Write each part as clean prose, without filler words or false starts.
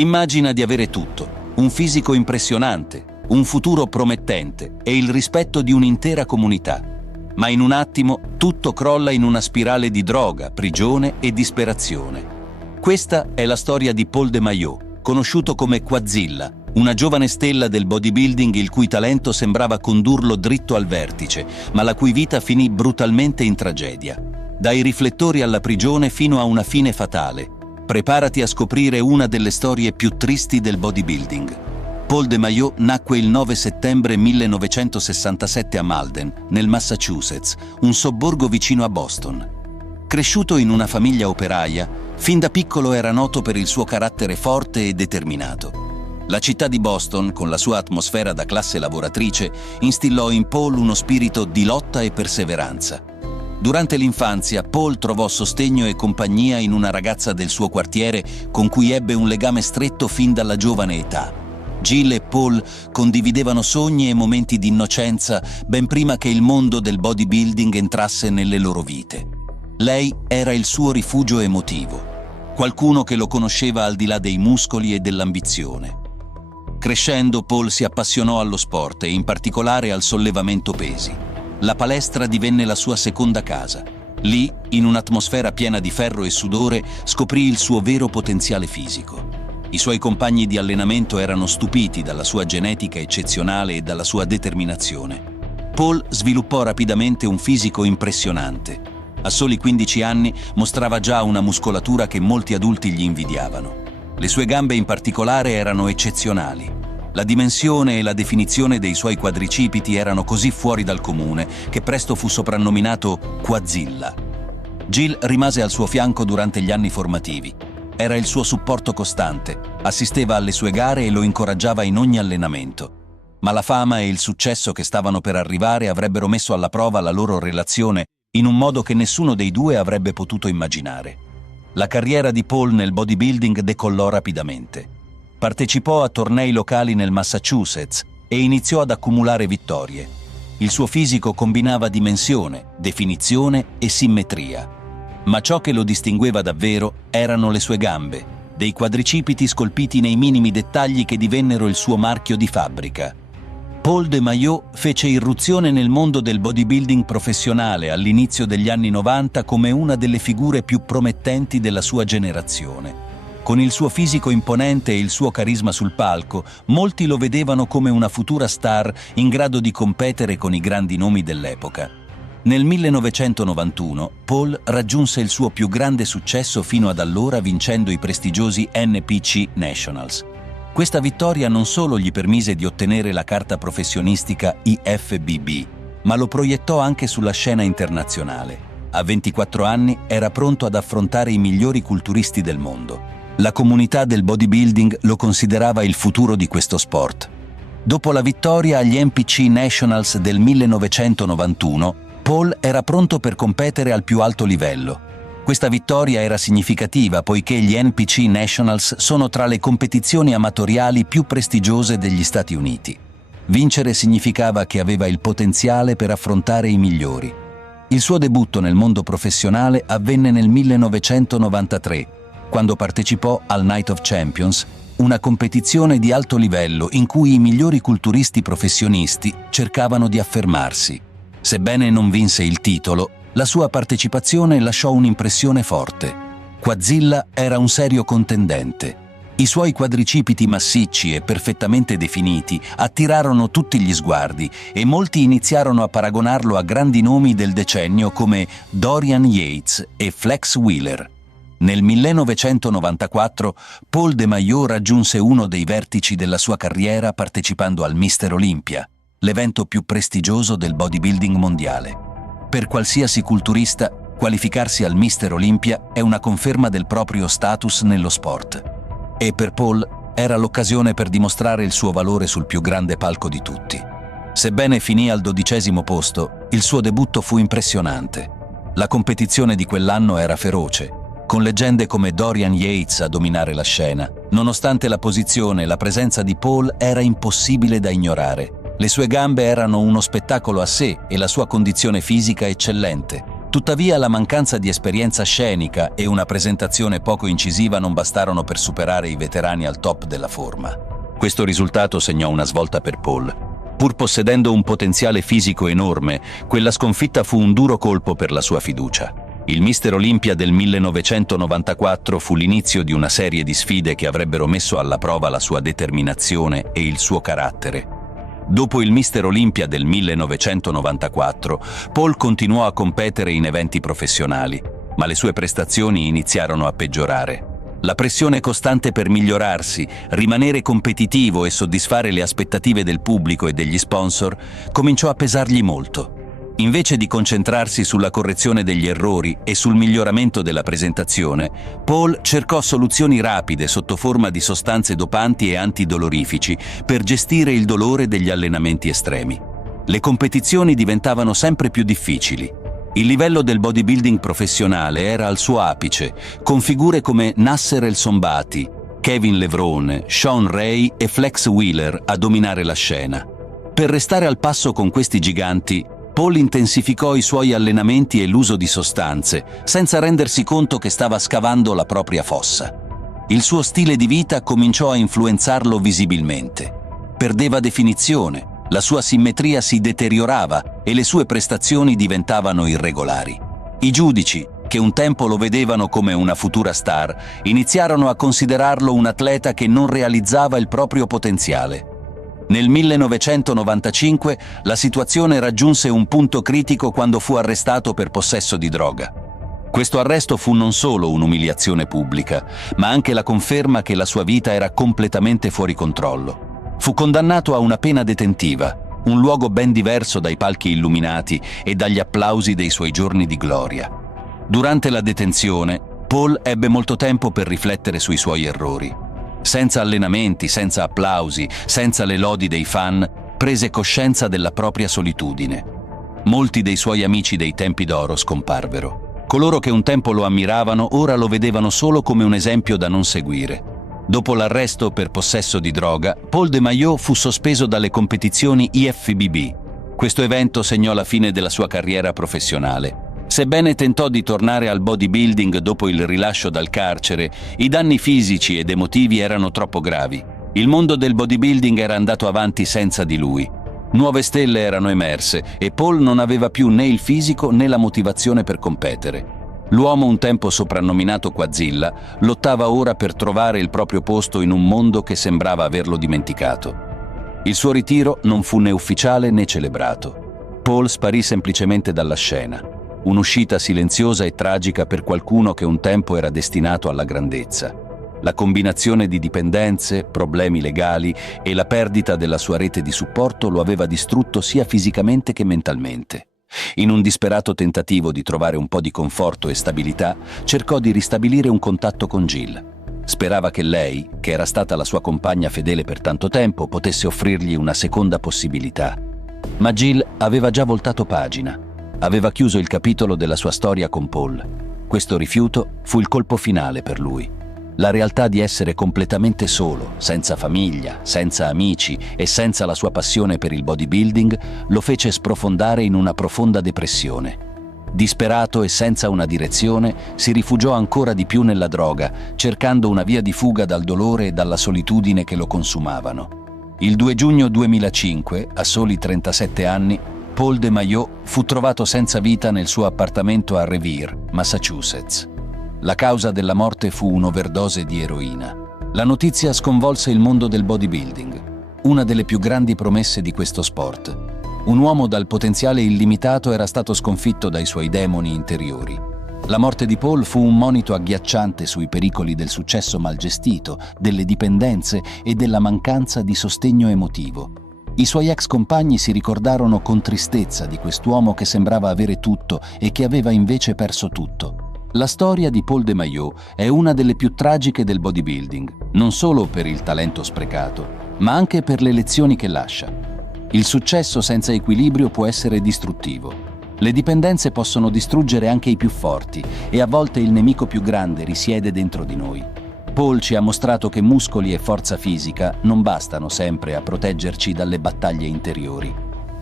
Immagina di avere tutto, un fisico impressionante, un futuro promettente e il rispetto di un'intera comunità. Ma in un attimo tutto crolla in una spirale di droga, prigione e disperazione. Questa è la storia di Paul de Maillot, conosciuto come Quadzilla, una giovane stella del bodybuilding il cui talento sembrava condurlo dritto al vertice, ma la cui vita finì brutalmente in tragedia. Dai riflettori alla prigione fino a una fine fatale. Preparati a scoprire una delle storie più tristi del bodybuilding. Paul de Maillot nacque il 9 settembre 1967 a Malden, nel Massachusetts, un sobborgo vicino a Boston. Cresciuto in una famiglia operaia, fin da piccolo era noto per il suo carattere forte e determinato. La città di Boston, con la sua atmosfera da classe lavoratrice, instillò in Paul uno spirito di lotta e perseveranza. Durante l'infanzia, Paul trovò sostegno e compagnia in una ragazza del suo quartiere con cui ebbe un legame stretto fin dalla giovane età. Jill e Paul condividevano sogni e momenti di innocenza ben prima che il mondo del bodybuilding entrasse nelle loro vite. Lei era il suo rifugio emotivo, qualcuno che lo conosceva al di là dei muscoli e dell'ambizione. Crescendo, Paul si appassionò allo sport e in particolare al sollevamento pesi. La palestra divenne la sua seconda casa. Lì, in un'atmosfera piena di ferro e sudore, scoprì il suo vero potenziale fisico. I suoi compagni di allenamento erano stupiti dalla sua genetica eccezionale e dalla sua determinazione. Paul sviluppò rapidamente un fisico impressionante. A soli 15 anni mostrava già una muscolatura che molti adulti gli invidiavano. Le sue gambe in particolare erano eccezionali. La dimensione e la definizione dei suoi quadricipiti erano così fuori dal comune che presto fu soprannominato Quadzilla. Jill rimase al suo fianco durante gli anni formativi. Era il suo supporto costante, assisteva alle sue gare e lo incoraggiava in ogni allenamento. Ma la fama e il successo che stavano per arrivare avrebbero messo alla prova la loro relazione in un modo che nessuno dei due avrebbe potuto immaginare. La carriera di Paul nel bodybuilding decollò rapidamente. Partecipò a tornei locali nel Massachusetts e iniziò ad accumulare vittorie. Il suo fisico combinava dimensione, definizione e simmetria. Ma ciò che lo distingueva davvero erano le sue gambe, dei quadricipiti scolpiti nei minimi dettagli che divennero il suo marchio di fabbrica. Paul de Maillot fece irruzione nel mondo del bodybuilding professionale all'inizio degli anni 90 come una delle figure più promettenti della sua generazione. Con il suo fisico imponente e il suo carisma sul palco, molti lo vedevano come una futura star in grado di competere con i grandi nomi dell'epoca. Nel 1991, Paul raggiunse il suo più grande successo fino ad allora vincendo i prestigiosi NPC Nationals. Questa vittoria non solo gli permise di ottenere la carta professionistica IFBB, ma lo proiettò anche sulla scena internazionale. A 24 anni era pronto ad affrontare i migliori culturisti del mondo. La comunità del bodybuilding lo considerava il futuro di questo sport. Dopo la vittoria agli NPC Nationals del 1991, Paul era pronto per competere al più alto livello. Questa vittoria era significativa poiché gli NPC Nationals sono tra le competizioni amatoriali più prestigiose degli Stati Uniti. Vincere significava che aveva il potenziale per affrontare i migliori. Il suo debutto nel mondo professionale avvenne nel 1993, quando partecipò al Night of Champions, una competizione di alto livello in cui i migliori culturisti professionisti cercavano di affermarsi. Sebbene non vinse il titolo, la sua partecipazione lasciò un'impressione forte. Quadzilla era un serio contendente. I suoi quadricipiti massicci e perfettamente definiti attirarono tutti gli sguardi e molti iniziarono a paragonarlo a grandi nomi del decennio come Dorian Yates e Flex Wheeler. Nel 1994 Paul de Maillot raggiunse uno dei vertici della sua carriera partecipando al Mister Olympia, l'evento più prestigioso del bodybuilding mondiale. Per qualsiasi culturista, qualificarsi al Mister Olympia è una conferma del proprio status nello sport. E per Paul era l'occasione per dimostrare il suo valore sul più grande palco di tutti. Sebbene finì al 12° posto, il suo debutto fu impressionante. La competizione di quell'anno era feroce, con leggende come Dorian Yates a dominare la scena. Nonostante la posizione, la presenza di Paul era impossibile da ignorare. Le sue gambe erano uno spettacolo a sé e la sua condizione fisica eccellente. Tuttavia la mancanza di esperienza scenica e una presentazione poco incisiva non bastarono per superare i veterani al top della forma. Questo risultato segnò una svolta per Paul. Pur possedendo un potenziale fisico enorme, quella sconfitta fu un duro colpo per la sua fiducia. Il Mister Olympia del 1994 fu l'inizio di una serie di sfide che avrebbero messo alla prova la sua determinazione e il suo carattere. Dopo il Mister Olympia del 1994, Paul continuò a competere in eventi professionali, ma le sue prestazioni iniziarono a peggiorare. La pressione costante per migliorarsi, rimanere competitivo e soddisfare le aspettative del pubblico e degli sponsor cominciò a pesargli molto. Invece di concentrarsi sulla correzione degli errori e sul miglioramento della presentazione, Paul cercò soluzioni rapide sotto forma di sostanze dopanti e antidolorifici per gestire il dolore degli allenamenti estremi. Le competizioni diventavano sempre più difficili. Il livello del bodybuilding professionale era al suo apice, con figure come Nasser El Sombati, Kevin Levrone, Sean Ray e Flex Wheeler a dominare la scena. Per restare al passo con questi giganti, Paul intensificò i suoi allenamenti e l'uso di sostanze, senza rendersi conto che stava scavando la propria fossa. Il suo stile di vita cominciò a influenzarlo visibilmente. Perdeva definizione, la sua simmetria si deteriorava e le sue prestazioni diventavano irregolari. I giudici, che un tempo lo vedevano come una futura star, iniziarono a considerarlo un atleta che non realizzava il proprio potenziale. Nel 1995 la situazione raggiunse un punto critico quando fu arrestato per possesso di droga. Questo arresto fu non solo un'umiliazione pubblica, ma anche la conferma che la sua vita era completamente fuori controllo. Fu condannato a una pena detentiva, un luogo ben diverso dai palchi illuminati e dagli applausi dei suoi giorni di gloria. Durante la detenzione, Paul ebbe molto tempo per riflettere sui suoi errori. Senza allenamenti, senza applausi, senza le lodi dei fan, prese coscienza della propria solitudine. Molti dei suoi amici dei tempi d'oro scomparvero. Coloro che un tempo lo ammiravano ora lo vedevano solo come un esempio da non seguire. Dopo l'arresto per possesso di droga, Paul de Maillot fu sospeso dalle competizioni IFBB. Questo evento segnò la fine della sua carriera professionale. Sebbene tentò di tornare al bodybuilding dopo il rilascio dal carcere, i danni fisici ed emotivi erano troppo gravi. Il mondo del bodybuilding era andato avanti senza di lui. Nuove stelle erano emerse e Paul non aveva più né il fisico né la motivazione per competere. L'uomo un tempo soprannominato Quadzilla lottava ora per trovare il proprio posto in un mondo che sembrava averlo dimenticato. Il suo ritiro non fu né ufficiale né celebrato. Paul sparì semplicemente dalla scena. Un'uscita silenziosa e tragica per qualcuno che un tempo era destinato alla grandezza. La combinazione di dipendenze, problemi legali e la perdita della sua rete di supporto lo aveva distrutto sia fisicamente che mentalmente. In un disperato tentativo di trovare un po' di conforto e stabilità, cercò di ristabilire un contatto con Jill. Sperava che lei, che era stata la sua compagna fedele per tanto tempo, potesse offrirgli una seconda possibilità. Ma Jill aveva già voltato pagina. Aveva chiuso il capitolo della sua storia con Paul. Questo rifiuto fu il colpo finale per lui. La realtà di essere completamente solo, senza famiglia, senza amici e senza la sua passione per il bodybuilding lo fece sprofondare in una profonda depressione. Disperato e senza una direzione, si rifugiò ancora di più nella droga, cercando una via di fuga dal dolore e dalla solitudine che lo consumavano. Il 2 giugno 2005, a soli 37 anni, Paul de Maillot fu trovato senza vita nel suo appartamento a Revere, Massachusetts. La causa della morte fu un'overdose di eroina. La notizia sconvolse il mondo del bodybuilding, una delle più grandi promesse di questo sport. Un uomo dal potenziale illimitato era stato sconfitto dai suoi demoni interiori. La morte di Paul fu un monito agghiacciante sui pericoli del successo mal gestito, delle dipendenze e della mancanza di sostegno emotivo. I suoi ex compagni si ricordarono con tristezza di quest'uomo che sembrava avere tutto e che aveva invece perso tutto. La storia di Paul de Maillot è una delle più tragiche del bodybuilding, non solo per il talento sprecato, ma anche per le lezioni che lascia. Il successo senza equilibrio può essere distruttivo. Le dipendenze possono distruggere anche i più forti e a volte il nemico più grande risiede dentro di noi. Paul ci ha mostrato che muscoli e forza fisica non bastano sempre a proteggerci dalle battaglie interiori.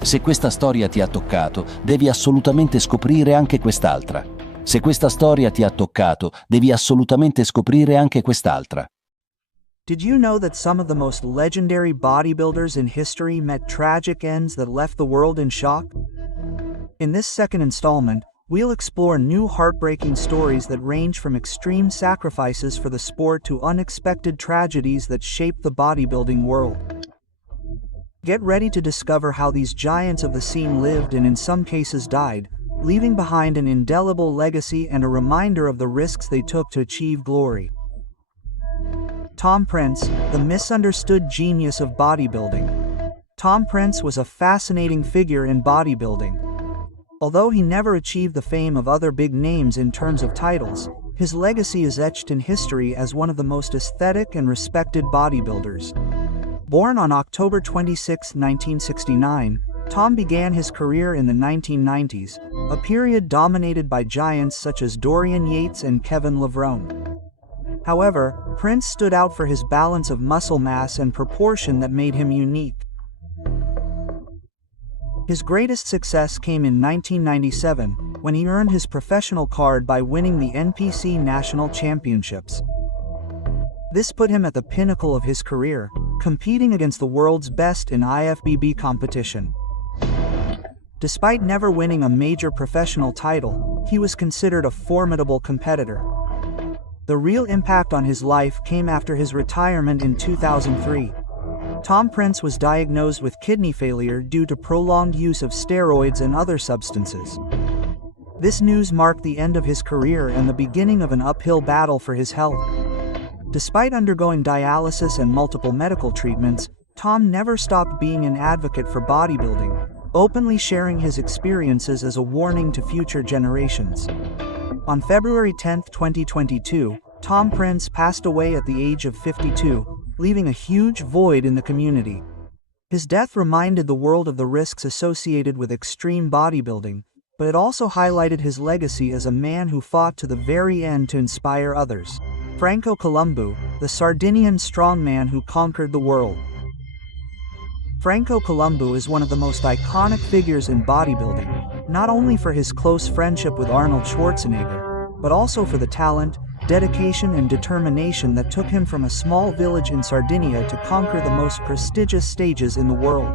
Se questa storia ti ha toccato, devi assolutamente scoprire anche quest'altra. Se questa storia ti ha toccato, devi assolutamente scoprire anche quest'altra. Did you know that some of the most legendary bodybuilders in history met tragic ends that left the world in shock? In this second installment, we'll explore new heartbreaking stories that range from extreme sacrifices for the sport to unexpected tragedies that shaped the bodybuilding world. Get ready to discover how these giants of the scene lived and in some cases died, leaving behind an indelible legacy and a reminder of the risks they took to achieve glory. Tom Prince, the misunderstood genius of bodybuilding. Tom Prince was a fascinating figure in bodybuilding. Although he never achieved the fame of other big names in terms of titles, his legacy is etched in history as one of the most aesthetic and respected bodybuilders. Born on October 26, 1969, Tom began his career in the 1990s, a period dominated by giants such as Dorian Yates and Kevin Levrone. However, Prince stood out for his balance of muscle mass and proportion that made him unique. His greatest success came in 1997, when he earned his professional card by winning the NPC National Championships. This put him at the pinnacle of his career, competing against the world's best in IFBB competition. Despite never winning a major professional title, he was considered a formidable competitor. The real impact on his life came after his retirement in 2003. Tom Prince was diagnosed with kidney failure due to prolonged use of steroids and other substances. This news marked the end of his career and the beginning of an uphill battle for his health. Despite undergoing dialysis and multiple medical treatments, Tom never stopped being an advocate for bodybuilding, openly sharing his experiences as a warning to future generations. On February 10, 2022, Tom Prince passed away at the age of 52, leaving a huge void in the community. His death reminded the world of the risks associated with extreme bodybuilding, but it also highlighted his legacy as a man who fought to the very end to inspire others. Franco Columbu, the Sardinian strongman who conquered the world. Franco Columbu is one of the most iconic figures in bodybuilding, not only for his close friendship with Arnold Schwarzenegger, but also for the talent, dedication and determination that took him from a small village in Sardinia to conquer the most prestigious stages in the world.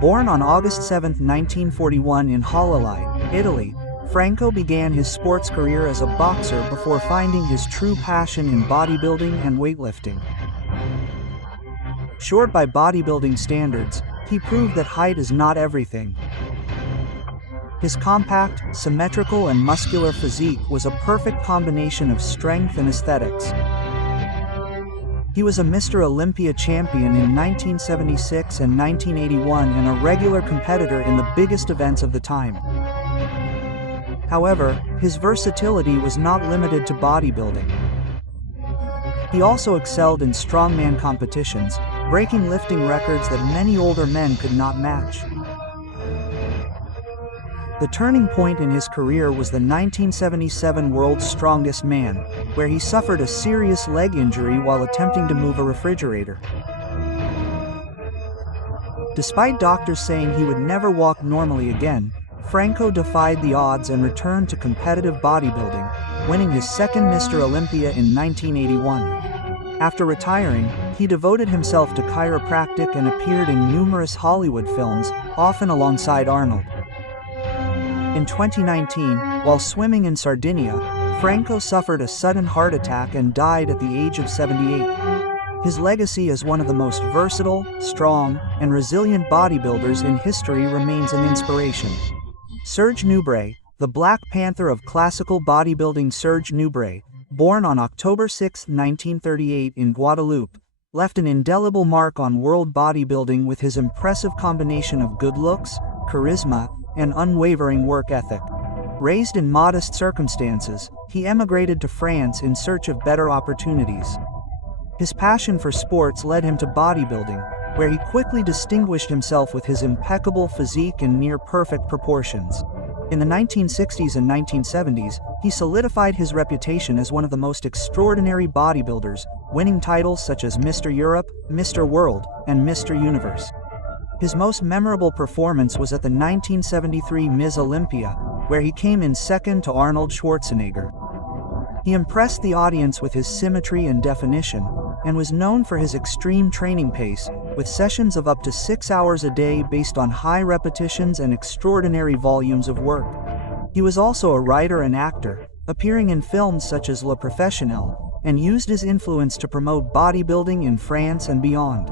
Born on August 7, 1941 in Hollolai, Italy, Franco began his sports career as a boxer before finding his true passion in bodybuilding and weightlifting. Short by bodybuilding standards, he proved that height is not everything. His compact, symmetrical and muscular physique was a perfect combination of strength and aesthetics. He was a Mr. Olympia champion in 1976 and 1981 and a regular competitor in the biggest events of the time. However, his versatility was not limited to bodybuilding. He also excelled in strongman competitions, breaking lifting records that many older men could not match. The turning point in his career was the 1977 World's Strongest Man, where he suffered a serious leg injury while attempting to move a refrigerator. Despite doctors saying he would never walk normally again, Franco defied the odds and returned to competitive bodybuilding, winning his second Mr. Olympia in 1981. After retiring, he devoted himself to chiropractic and appeared in numerous Hollywood films, often alongside Arnold. In 2019, while swimming in Sardinia, Franco suffered a sudden heart attack and died at the age of 78. His legacy as one of the most versatile, strong, and resilient bodybuilders in history remains an inspiration. Serge Nubret, the Black Panther of classical bodybuilding. Serge Nubret, born on October 6, 1938 in Guadeloupe, left an indelible mark on world bodybuilding with his impressive combination of good looks, charisma, and unwavering work ethic. Raised in modest circumstances, he emigrated to France in search of better opportunities. His passion for sports led him to bodybuilding, where he quickly distinguished himself with his impeccable physique and near-perfect proportions. In the 1960s and 1970s, he solidified his reputation as one of the most extraordinary bodybuilders, winning titles such as Mr. Europe, Mr. World, and Mr. Universe. His most memorable performance was at the 1973 Ms. Olympia, where he came in second to Arnold Schwarzenegger. He impressed the audience with his symmetry and definition, and was known for his extreme training pace, with sessions of up to 6 hours a day based on high repetitions and extraordinary volumes of work. He was also a writer and actor, appearing in films such as Le Professionnel, and used his influence to promote bodybuilding in France and beyond.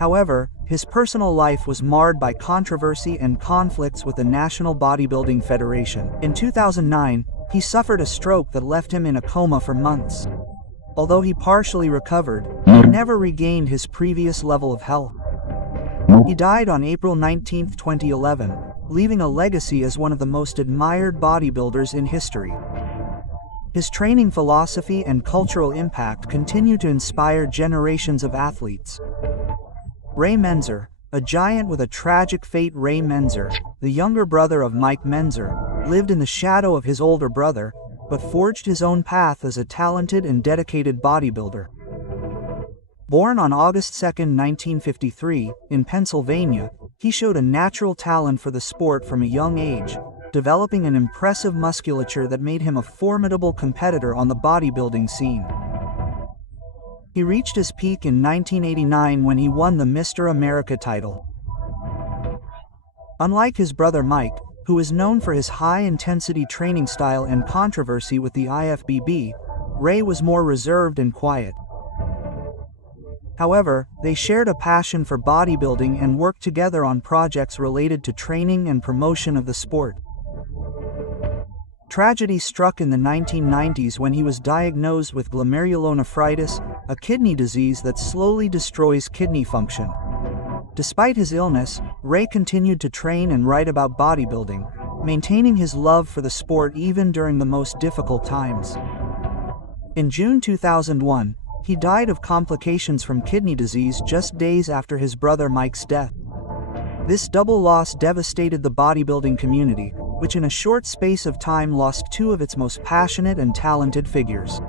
However, his personal life was marred by controversy and conflicts with the National Bodybuilding Federation. In 2009, he suffered a stroke that left him in a coma for months. Although he partially recovered, he never regained his previous level of health. He died on April 19, 2011, leaving a legacy as one of the most admired bodybuilders in history. His training philosophy and cultural impact continue to inspire generations of athletes. Ray Menzer, a giant with a tragic fate. Ray Menzer, the younger brother of Mike Menzer, lived in the shadow of his older brother, but forged his own path as a talented and dedicated bodybuilder. Born on August 2, 1953, in Pennsylvania, he showed a natural talent for the sport from a young age, developing an impressive musculature that made him a formidable competitor on the bodybuilding scene. He reached his peak in 1989 when he won the Mr. America title. Unlike his brother Mike, who is known for his high-intensity training style and controversy with the IFBB, Ray was more reserved and quiet. However, they shared a passion for bodybuilding and worked together on projects related to training and promotion of the sport. Tragedy struck in the 1990s when he was diagnosed with glomerulonephritis, a kidney disease that slowly destroys kidney function. Despite his illness, Ray continued to train and write about bodybuilding, maintaining his love for the sport even during the most difficult times. In June 2001, he died of complications from kidney disease just days after his brother Mike's death. This double loss devastated the bodybuilding community, which in a short space of time lost two of its most passionate and talented figures.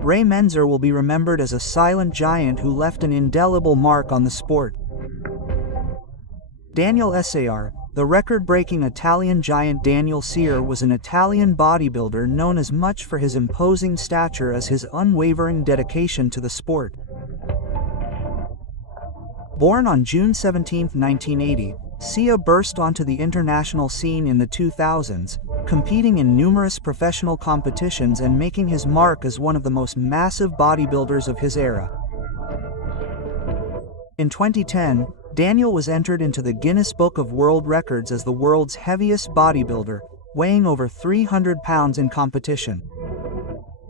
Ray Menzer will be remembered as a silent giant who left an indelible mark on the sport. Daniel Sear, the record-breaking Italian giant Daniel Sear was an Italian bodybuilder known as much for his imposing stature as his unwavering dedication to the sport. Born on June 17, 1980, Sia burst onto the international scene in the 2000s, competing in numerous professional competitions and making his mark as one of the most massive bodybuilders of his era. In 2010, Daniel was entered into the Guinness Book of World Records as the world's heaviest bodybuilder, weighing over 300 pounds in competition.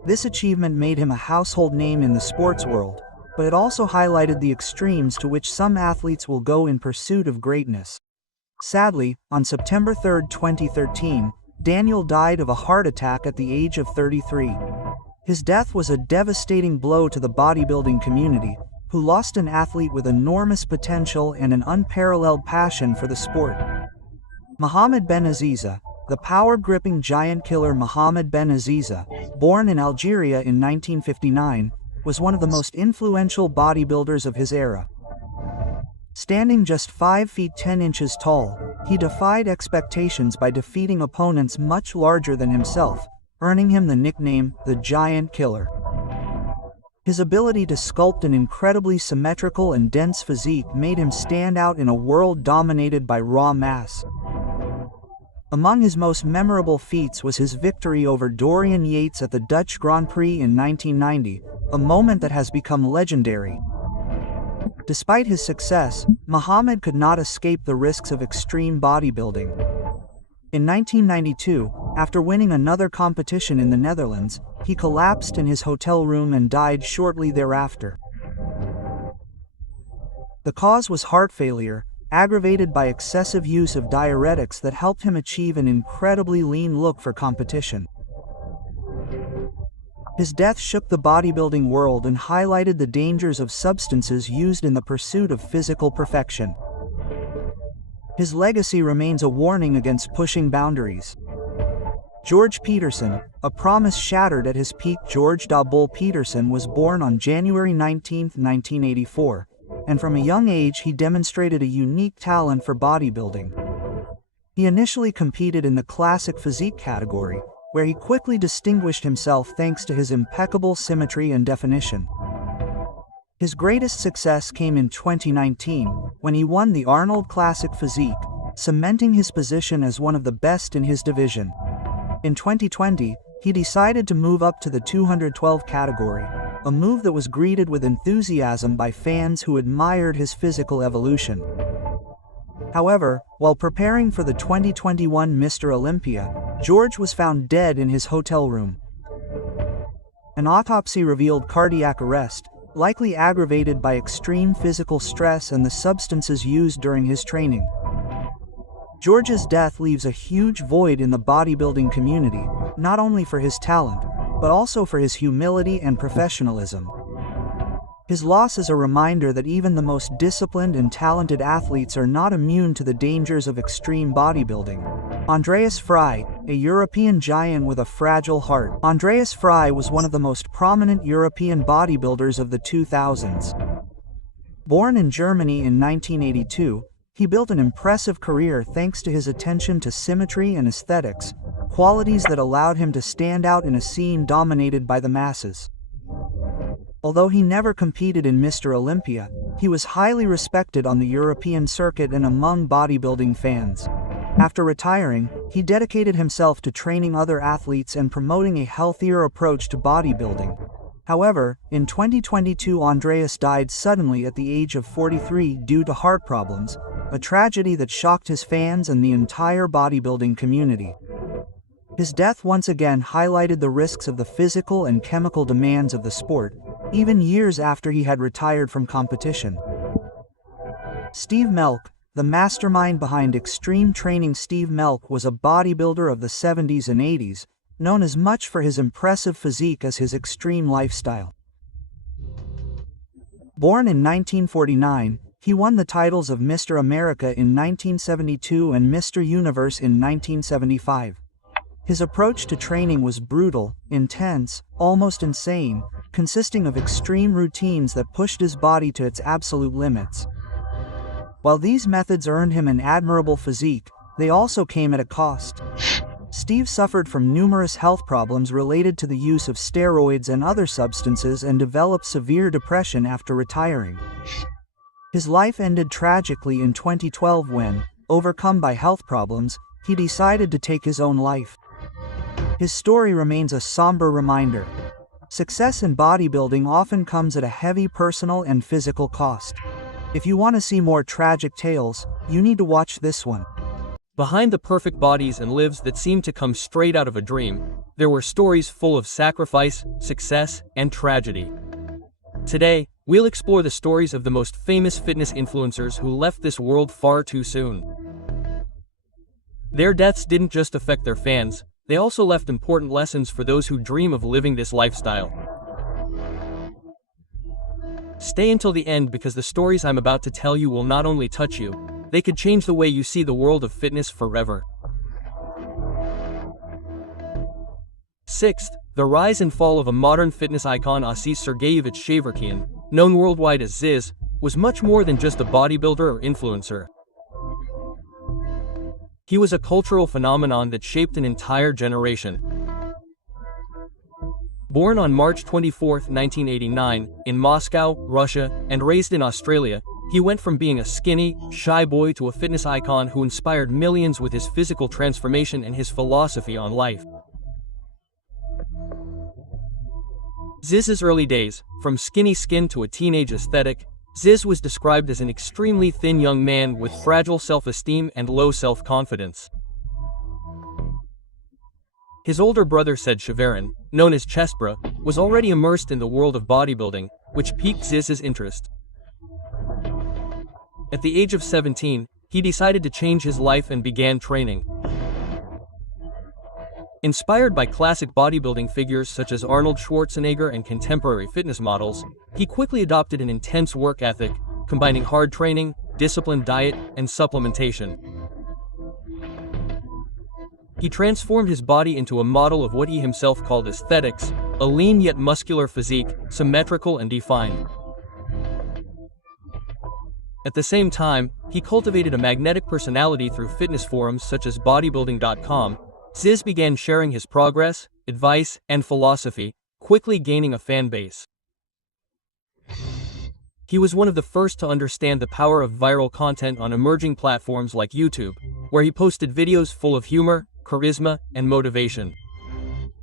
This achievement made him a household name in the sports world, but it also highlighted the extremes to which some athletes will go in pursuit of greatness. Sadly, on September 3, 2013, Daniel died of a heart attack at the age of 33. His death was a devastating blow to the bodybuilding community, who lost an athlete with enormous potential and an unparalleled passion for the sport. Mohamed Ben Aziza, the power-gripping giant killer Mohamed Ben Aziza, born in Algeria in 1959, was one of the most influential bodybuilders of his era. Standing just 5 feet 10 inches tall, he defied expectations by defeating opponents much larger than himself, earning him the nickname, the Giant Killer. His ability to sculpt an incredibly symmetrical and dense physique made him stand out in a world dominated by raw mass. Among his most memorable feats was his victory over Dorian Yates at the Dutch Grand Prix in 1990, a moment that has become legendary. Despite his success, Mohamed could not escape the risks of extreme bodybuilding. In 1992, after winning another competition in the Netherlands, he collapsed in his hotel room and died shortly thereafter. The cause was heart failure, aggravated by excessive use of diuretics that helped him achieve an incredibly lean look for competition. His death shook the bodybuilding world and highlighted the dangers of substances used in the pursuit of physical perfection. His legacy remains a warning against pushing boundaries. George Peterson, a promise shattered at his peak. George "Da Bull" Peterson was born on January 19, 1984, and from a young age he demonstrated a unique talent for bodybuilding. He initially competed in the classic physique category, where he quickly distinguished himself thanks to his impeccable symmetry and definition. His greatest success came in 2019, when he won the Arnold Classic Physique, cementing his position as one of the best in his division. In 2020, he decided to move up to the 212 category, a move that was greeted with enthusiasm by fans who admired his physical evolution. However, while preparing for the 2021 Mr. Olympia, George was found dead in his hotel room. An autopsy revealed cardiac arrest, likely aggravated by extreme physical stress and the substances used during his training. George's death leaves a huge void in the bodybuilding community, not only for his talent, but also for his humility and professionalism. His loss is a reminder that even the most disciplined and talented athletes are not immune to the dangers of extreme bodybuilding. Andreas Frey, a European giant with a fragile heart. Andreas Frey was one of the most prominent European bodybuilders of the 2000s. Born in Germany in 1982, he built an impressive career thanks to his attention to symmetry and aesthetics, qualities that allowed him to stand out in a scene dominated by the masses. Although he never competed in Mr. Olympia, he was highly respected on the European circuit and among bodybuilding fans. After retiring, he dedicated himself to training other athletes and promoting a healthier approach to bodybuilding. However, in 2022 Andreas died suddenly at the age of 43 due to heart problems, a tragedy that shocked his fans and the entire bodybuilding community. His death once again highlighted the risks of the physical and chemical demands of the sport, even years after he had retired from competition. Steve Melk, the mastermind behind extreme training. Steve Melk was a bodybuilder of the 70s and 80s, known as much for his impressive physique as his extreme lifestyle. Born in 1949, he won the titles of Mr. America in 1972 and Mr. Universe in 1975. His approach to training was brutal, intense, almost insane, consisting of extreme routines that pushed his body to its absolute limits. While these methods earned him an admirable physique, they also came at a cost. Steve suffered from numerous health problems related to the use of steroids and other substances and developed severe depression after retiring. His life ended tragically in 2012 when, overcome by health problems, he decided to take his own life. His story remains a somber reminder. Success in bodybuilding often comes at a heavy personal and physical cost. If you want to see more tragic tales, you need to watch this one. Behind the perfect bodies and lives that seemed to come straight out of a dream, there were stories full of sacrifice, success, and tragedy. Today, we'll explore the stories of the most famous fitness influencers who left this world far too soon. Their deaths didn't just affect their fans, they also left important lessons for those who dream of living this lifestyle. Stay until the end because the stories I'm about to tell you will not only touch you, they could change the way you see the world of fitness forever. 6th, the rise and fall of a modern fitness icon. Aziz Sergeyevich Shaverkian, known worldwide as Ziz, was much more than just a bodybuilder or influencer. He was a cultural phenomenon that shaped an entire generation. Born on March 24, 1989, in Moscow, Russia, and raised in Australia, he went from being a skinny, shy boy to a fitness icon who inspired millions with his physical transformation and his philosophy on life. Ziz's early days, from skinny skin to a teenage aesthetic, Ziz was described as an extremely thin young man with fragile self-esteem and low self-confidence. His older brother Serge Nubret, known as Chesbra, was already immersed in the world of bodybuilding, which piqued Ziz's interest. At the age of 17, he decided to change his life and began training. Inspired by classic bodybuilding figures such as Arnold Schwarzenegger and contemporary fitness models, he quickly adopted an intense work ethic, combining hard training, disciplined diet, and supplementation. He transformed his body into a model of what he himself called aesthetics, a lean yet muscular physique, symmetrical and defined. At the same time, he cultivated a magnetic personality through fitness forums such as bodybuilding.com. Ziz began sharing his progress, advice, and philosophy, quickly gaining a fan base. He was one of the first to understand the power of viral content on emerging platforms like YouTube, where he posted videos full of humor, charisma, and motivation.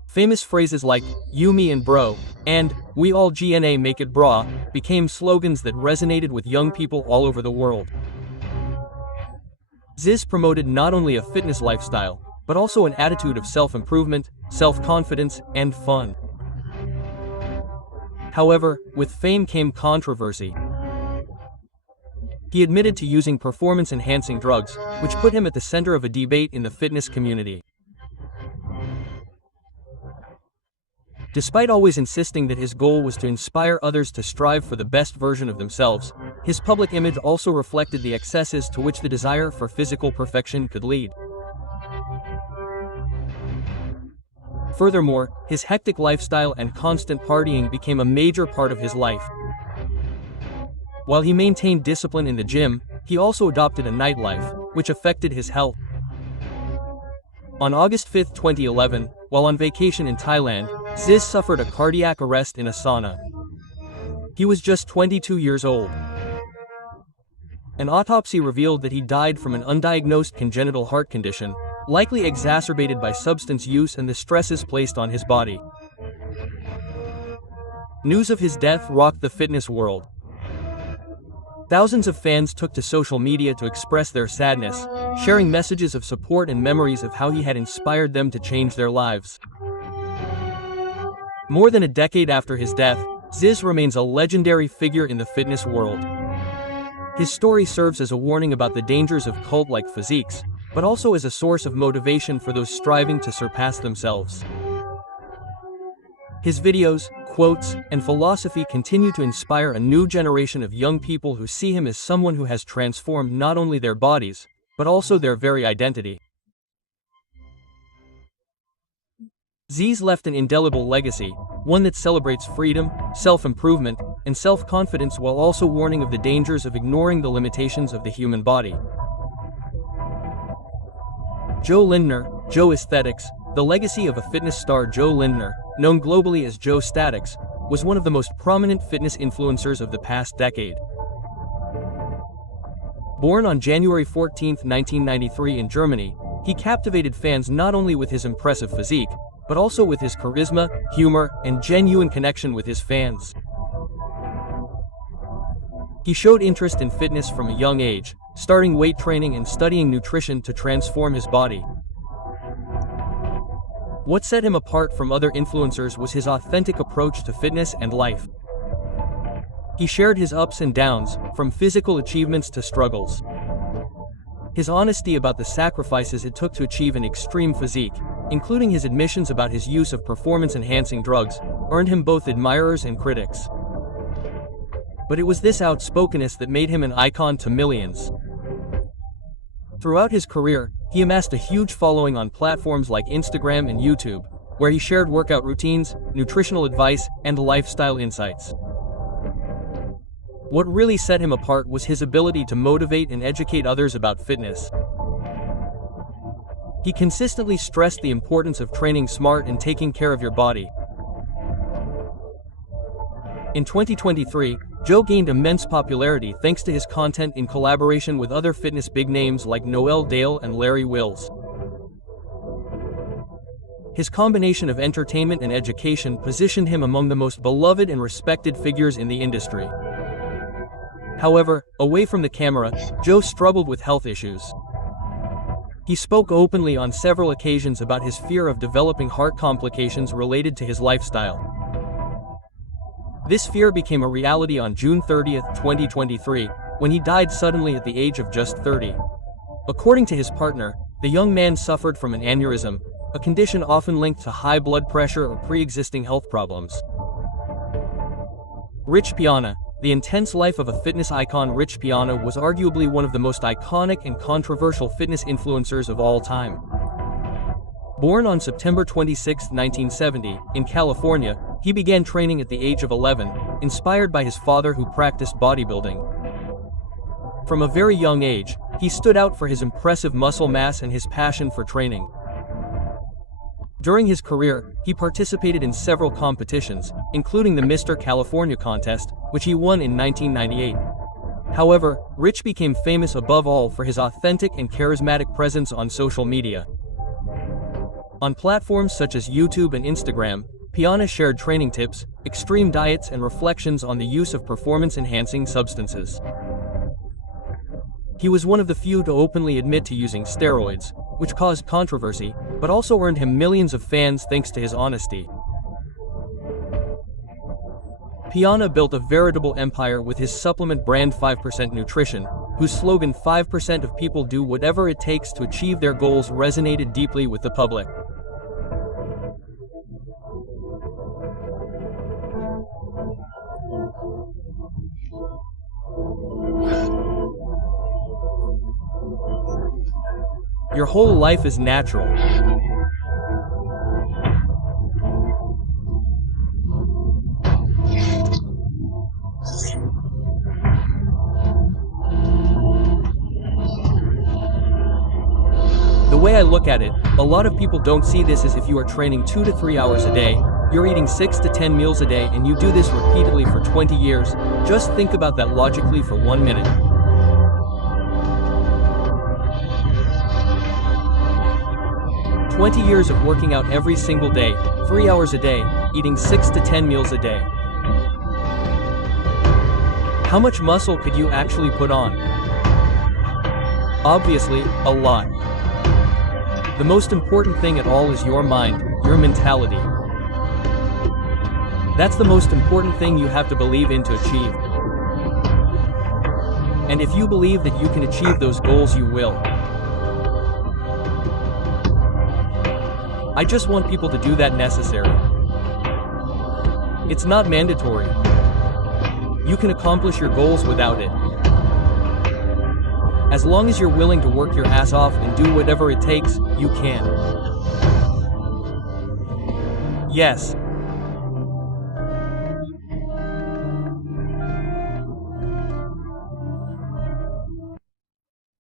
Famous phrases like, "You, me, and bro," and "We all GNA make it brah," became slogans that resonated with young people all over the world. Ziz promoted not only a fitness lifestyle, but also an attitude of self-improvement, self-confidence, and fun. However, with fame came controversy. He admitted to using performance-enhancing drugs, which put him at the center of a debate in the fitness community. Despite always insisting that his goal was to inspire others to strive for the best version of themselves, his public image also reflected the excesses to which the desire for physical perfection could lead. Furthermore, his hectic lifestyle and constant partying became a major part of his life. While he maintained discipline in the gym, he also adopted a nightlife, which affected his health. On August 5, 2011, while on vacation in Thailand, Ziz suffered a cardiac arrest in a sauna. He was just 22 years old. An autopsy revealed that he died from an undiagnosed congenital heart condition, likely exacerbated by substance use and the stresses placed on his body. News of his death rocked the fitness world. Thousands of fans took to social media to express their sadness, sharing messages of support and memories of how he had inspired them to change their lives. More than a decade after his death, Ziz remains a legendary figure in the fitness world. His story serves as a warning about the dangers of cult-like physiques, but also as a source of motivation for those striving to surpass themselves. His videos, quotes, and philosophy continue to inspire a new generation of young people who see him as someone who has transformed not only their bodies, but also their very identity. Ziz left an indelible legacy, one that celebrates freedom, self-improvement, and self-confidence while also warning of the dangers of ignoring the limitations of the human body. Joe Lindner, Joe Aesthetics, the legacy of a fitness star Joe Lindner, known globally as Joe Statics, was one of the most prominent fitness influencers of the past decade. Born on January 14, 1993 in Germany, he captivated fans not only with his impressive physique, but also with his charisma, humor, and genuine connection with his fans. He showed interest in fitness from a young age, starting weight training and studying nutrition to transform his body. What set him apart from other influencers was his authentic approach to fitness and life. He shared his ups and downs, from physical achievements to struggles. His honesty about the sacrifices it took to achieve an extreme physique, including his admissions about his use of performance-enhancing drugs, earned him both admirers and critics. But it was this outspokenness that made him an icon to millions. Throughout his career, he amassed a huge following on platforms like Instagram and YouTube, where he shared workout routines, nutritional advice, and lifestyle insights. What really set him apart was his ability to motivate and educate others about fitness. He consistently stressed the importance of training smart and taking care of your body. In 2023, Joe gained immense popularity thanks to his content in collaboration with other fitness big names like Noel Dale and Larry Wills. His combination of entertainment and education positioned him among the most beloved and respected figures in the industry. However, away from the camera, Joe struggled with health issues. He spoke openly on several occasions about his fear of developing heart complications related to his lifestyle. This fear became a reality on June 30, 2023, when he died suddenly at the age of just 30. According to his partner, the young man suffered from an aneurysm, a condition often linked to high blood pressure or pre-existing health problems. Rich Piana. The intense life of a fitness icon Rich Piana was arguably one of the most iconic and controversial fitness influencers of all time. Born on September 26, 1970, in California, he began training at the age of 11, inspired by his father who practiced bodybuilding. From a very young age, he stood out for his impressive muscle mass and his passion for training. During his career, he participated in several competitions, including the Mr. California contest, which he won in 1998. However, Rich became famous above all for his authentic and charismatic presence on social media. On platforms such as YouTube and Instagram, Piana shared training tips, extreme diets, and reflections on the use of performance-enhancing substances. He was one of the few to openly admit to using steroids, which caused controversy, but also earned him millions of fans thanks to his honesty. Piana built a veritable empire with his supplement brand 5% Nutrition, whose slogan 5% of people do whatever it takes to achieve their goals resonated deeply with the public. Your whole life is natural. The way I look at it, a lot of people don't see this as if you are training 2 to 3 hours a day, you're eating 6 to 10 meals a day, and you do this repeatedly for 20 years. Just think about that logically for 1 minute. "20 years of working out every single day, 3 hours a day, eating 6 to 10 meals a day. How much muscle could you actually put on? Obviously, a lot. The most important thing at all is your mind, your mentality. That's the most important thing you have to believe in to achieve. And if you believe that you can achieve those goals, you will. I just want people to do that necessary. It's not mandatory. You can accomplish your goals without it. As long as you're willing to work your ass off and do whatever it takes, you can. Yes.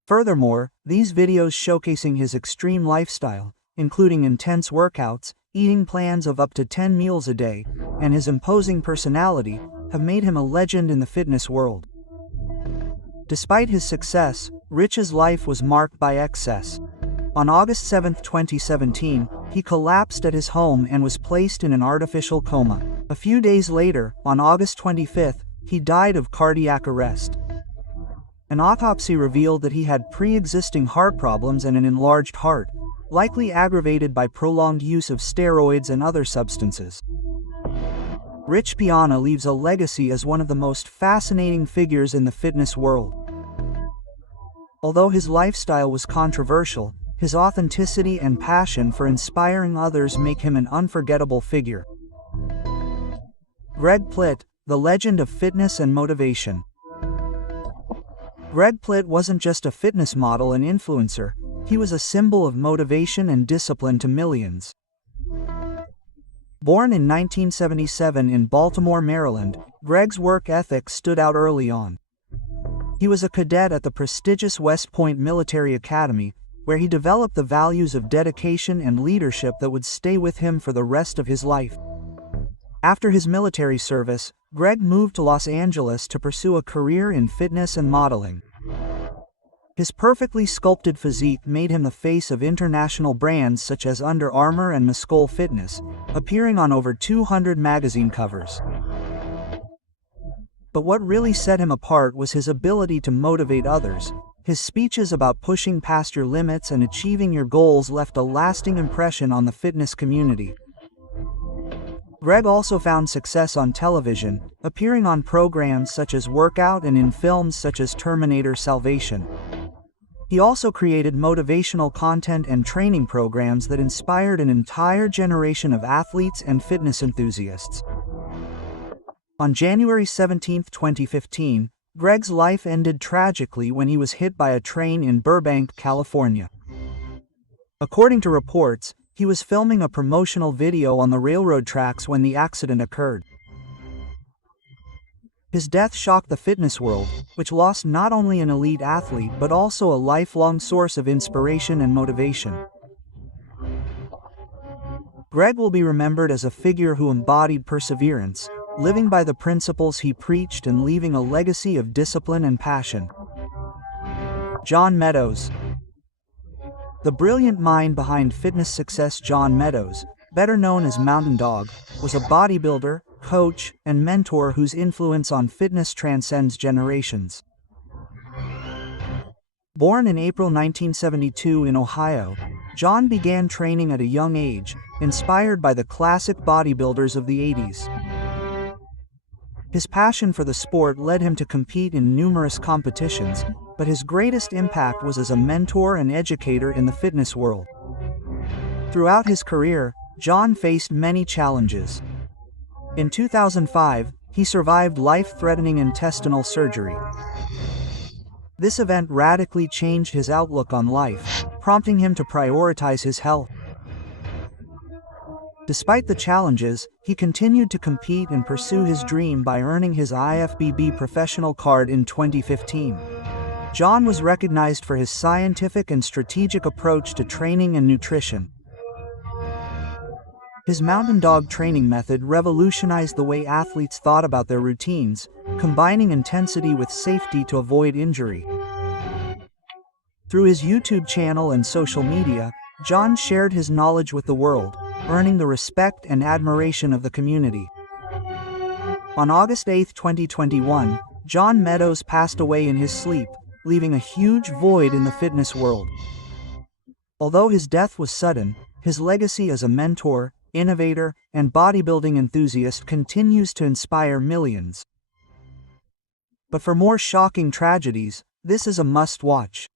Furthermore, these videos showcasing his extreme lifestyle, including intense workouts, eating plans of up to 10 meals a day, and his imposing personality, have made him a legend in the fitness world. Despite his success, Rich's life was marked by excess. On August 7, 2017, he collapsed at his home and was placed in an artificial coma. A few days later, on August 25, he died of cardiac arrest. An autopsy revealed that he had pre-existing heart problems and an enlarged heart, likely aggravated by prolonged use of steroids and other substances. Rich Piana leaves a legacy as one of the most fascinating figures in the fitness world. Although his lifestyle was controversial, his authenticity and passion for inspiring others make him an unforgettable figure. Greg Plitt, the legend of fitness and motivation. Greg Plitt wasn't just a fitness model and influencer, he was a symbol of motivation and discipline to millions. Born in 1977 in Baltimore, Maryland, Greg's work ethic stood out early on. He was a cadet at the prestigious West Point Military Academy, where he developed the values of dedication and leadership that would stay with him for the rest of his life. After his military service, Greg moved to Los Angeles to pursue a career in fitness and modeling. His perfectly sculpted physique made him the face of international brands such as Under Armour and Muscle Fitness, appearing on over 200 magazine covers. But what really set him apart was his ability to motivate others. His speeches about pushing past your limits and achieving your goals left a lasting impression on the fitness community. Greg also found success on television, appearing on programs such as Workout and in films such as Terminator Salvation. He also created motivational content and training programs that inspired an entire generation of athletes and fitness enthusiasts. On January 17, 2015, Greg's life ended tragically when he was hit by a train in Burbank, California. According to reports, he was filming a promotional video on the railroad tracks when the accident occurred. His death shocked the fitness world, which lost not only an elite athlete but also a lifelong source of inspiration and motivation. Greg will be remembered as a figure who embodied perseverance, living by the principles he preached and leaving a legacy of discipline and passion. John Meadows. The brilliant mind behind fitness success, John Meadows, better known as Mountain Dog, was a bodybuilder, coach, and mentor whose influence on fitness transcends generations. Born in April 1972 in Ohio, John began training at a young age, inspired by the classic bodybuilders of the 80s. His passion for the sport led him to compete in numerous competitions, but his greatest impact was as a mentor and educator in the fitness world. Throughout his career, John faced many challenges. In 2005, he survived life-threatening intestinal surgery. This event radically changed his outlook on life, prompting him to prioritize his health. Despite the challenges, he continued to compete and pursue his dream by earning his IFBB professional card in 2015. John was recognized for his scientific and strategic approach to training and nutrition. His Mountain Dog training method revolutionized the way athletes thought about their routines, combining intensity with safety to avoid injury. Through his YouTube channel and social media, John shared his knowledge with the world, earning the respect and admiration of the community. On August 8, 2021, John Meadows passed away in his sleep, leaving a huge void in the fitness world. Although his death was sudden, his legacy as a mentor, innovator, and bodybuilding enthusiast continues to inspire millions. But for more shocking tragedies, this is a must-watch.